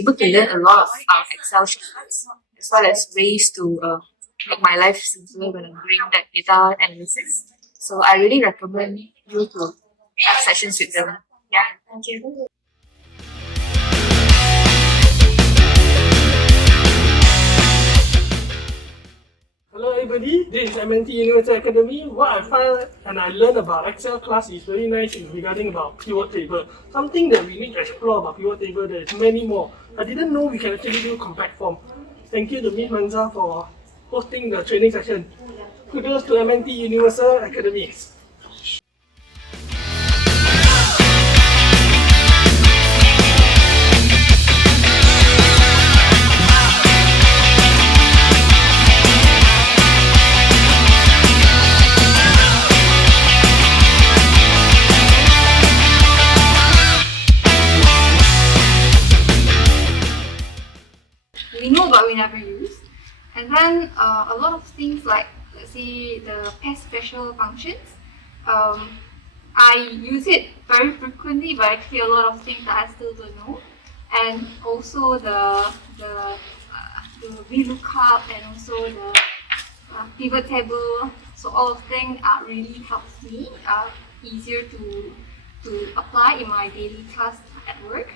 able to learn a lot of Excel shortcuts as well as ways to make my life simpler when I'm doing that data analysis. So I really recommend you to have sessions with them. Yeah, thank you. Hello everybody, this is MNT University Academy. What I find and I learned about Excel class is very nice is regarding about pivot table. Something that we need to explore about pivot table, there is many more. I didn't know we can actually do compact form. Thank you to Ms. Manza for hosting the training session. Kudos to MNT Universal Academy. We know but we never use. And then a lot of things like, let's say, the pest special functions. I use it very frequently, but actually a lot of things that I still don't know. And also the VLOOKUP and also the pivot table. So all of things really helps me easier to apply in my daily tasks at work.